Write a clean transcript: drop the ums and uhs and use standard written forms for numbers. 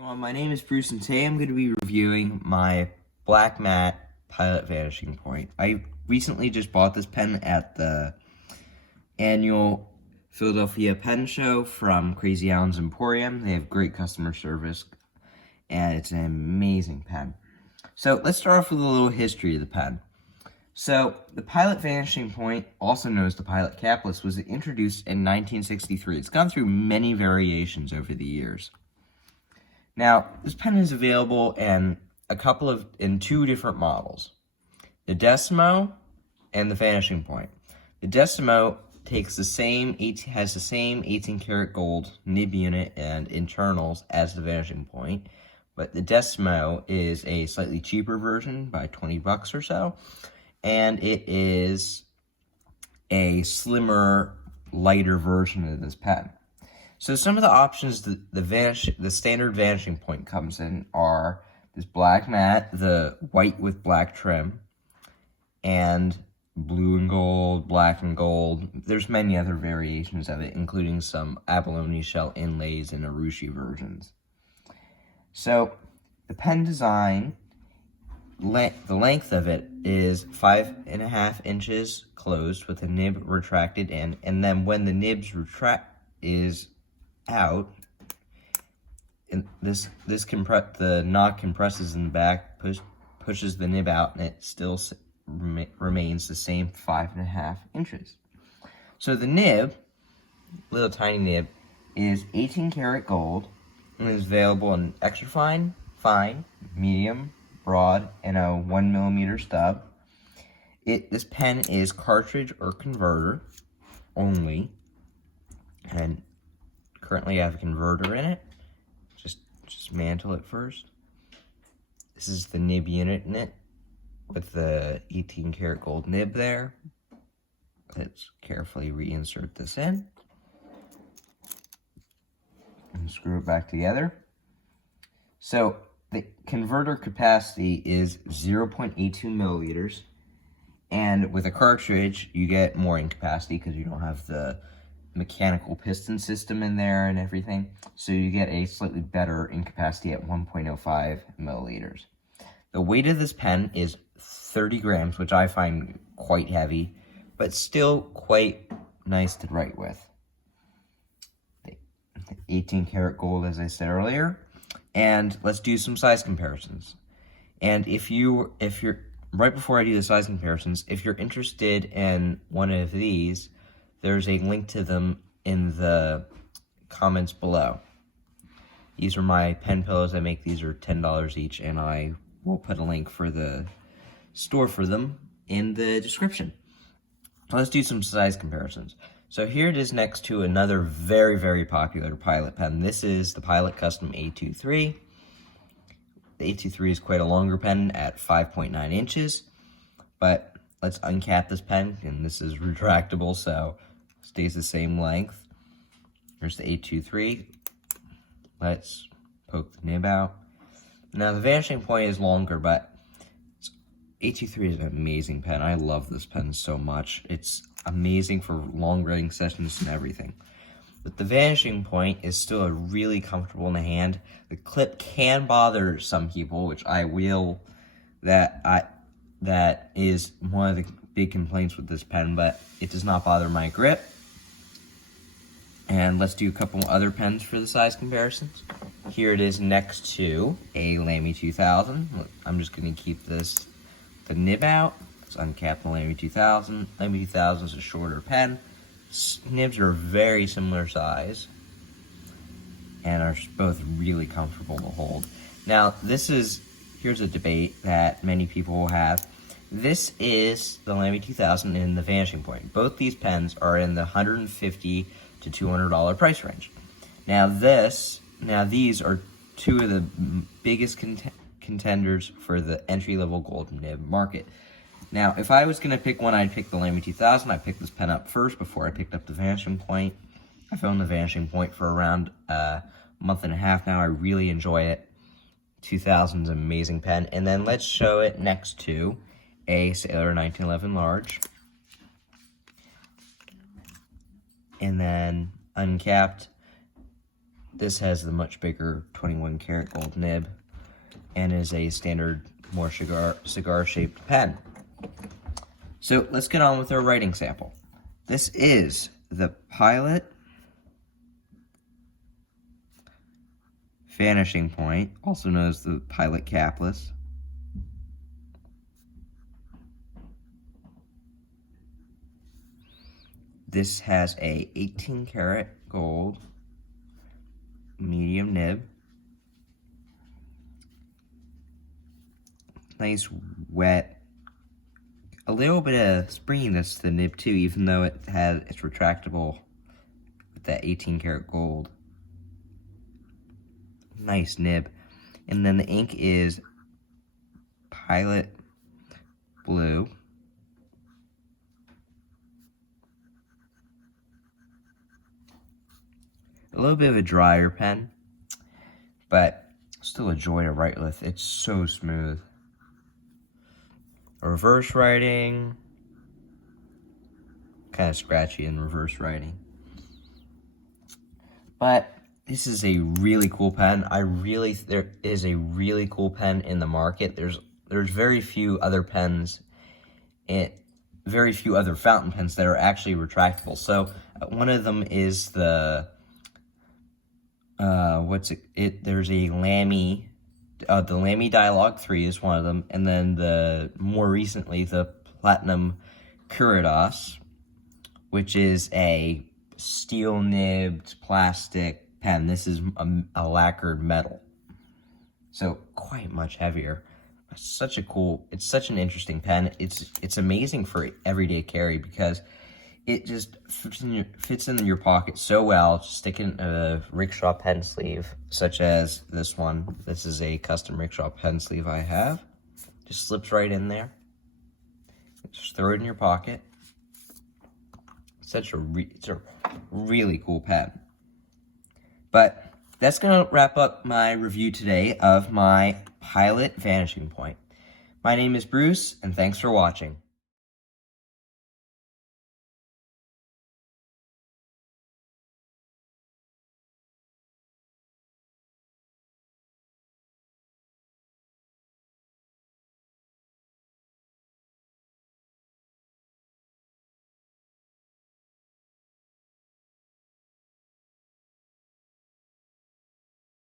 Everyone, my name is Bruce, and today I'm going to be reviewing my black matte Pilot Vanishing Point. I recently just bought this pen at the annual Philadelphia Pen Show from Crazy Allen's Emporium. They have great customer service, and it's an amazing pen. So let's start off with a little history of the pen. So the Pilot Vanishing Point, also known as the Pilot Capless, was introduced in 1963. It's gone through many variations over the years. Now, this pen is available in two different models, the Decimo and the Vanishing Point. The Decimo has the same 18 karat gold nib unit and internals as the Vanishing Point, but the Decimo is a slightly cheaper version by $20 or so, and it is a slimmer, lighter version of this pen. So some of the options the standard Vanishing Point comes in are this black matte, the white with black trim, and blue and gold, black and gold. There's many other variations of it, including some abalone shell inlays and urushi versions. So the pen design, the length of it is 5.5 inches closed with the nib retracted in, and then when the nibs is out, and the knot compresses in the back, pushes the nib out, and it still remains the same 5.5 inches. So the nib, little tiny nib, is 18 karat gold and is available in extra fine, fine, medium, broad, and a 1mm stub. This pen is cartridge or converter only, and currently I have a converter in it. Just mantle it first. This is the nib unit in it with the 18 karat gold nib there. Let's carefully reinsert this in and screw it back together. So the converter capacity is 0.82 milliliters, and with a cartridge you get more ink capacity because you don't have the mechanical piston system in there and everything, so you get a slightly better ink capacity at 1.05 milliliters. The weight of this pen is 30 grams, which I find quite heavy, but still quite nice to write with. 18 karat gold, as I said earlier, and let's do some size comparisons. And if you're right before I do the size comparisons, if you're interested in one of these, there's a link to them in the comments below. These are my pen pillows I make. These are $10 each, and I will put a link for the store for them in the description. Let's do some size comparisons. So here it is next to another very, very popular Pilot pen. This is the Pilot Custom A23. The A23 is quite a longer pen at 5.9 inches, but let's uncap this pen, and this is retractable, so stays the same length. Here's the A23. Let's poke the nib out. Now the Vanishing Point is longer, but A23 is an amazing pen. I love this pen so much. It's amazing for long writing sessions and everything. But the Vanishing Point is still a really comfortable in the hand. The clip can bother some people, which I will. That is one of the big complaints with this pen, but it does not bother my grip. And let's do a couple other pens for the size comparisons. Here it is next to a Lamy 2000. I'm just going to keep the nib out. Let's uncap the Lamy 2000. Lamy 2000 is a shorter pen. Nibs are very similar size and are both really comfortable to hold. Now, here's a debate that many people will have. This is the Lamy 2000 and the Vanishing Point. Both these pens are in the $150 to $200 price range. Now these are two of the biggest contenders for the entry-level gold nib market. Now, if I was going to pick one, I'd pick the Lamy 2000. I picked this pen up first before I picked up the Vanishing Point. I've owned the Vanishing Point for around a month and a half now. I really enjoy it. 2000 is an amazing pen. And then let's show it next to a Sailor 1911 large. And then uncapped this has the much bigger 21 karat gold nib and is a standard, more cigar-shaped pen. So let's get on with our writing sample. This is the Pilot Vanishing Point, also known as the Pilot Capless. This has a 18 karat gold medium nib. Nice wet, a little bit of springiness to the nib too, even though it's retractable with that 18 karat gold. Nice nib. And then the ink is Pilot Blue. A little bit of a drier pen, but still a joy to write with. It's so smooth. Reverse writing, kind of scratchy in reverse writing. But this is a really cool pen. There is a really cool pen in the market. There's very few other pens, very few other fountain pens that are actually retractable. So one of them is the there's a Lamy, the Lamy Dialogue 3 is one of them, and then more recently the Platinum Curados, which is a steel nibbed plastic pen. This is a lacquered metal, so quite much heavier. It's such an interesting pen. It's amazing for everyday carry because it just fits in your pocket so well. Just stick it in a rickshaw pen sleeve, such as this one. This is a custom rickshaw pen sleeve I have. Just slips right in there. Just throw it in your pocket. It's a really cool pen. But that's going to wrap up my review today of my Pilot Vanishing Point. My name is Bruce, and thanks for watching.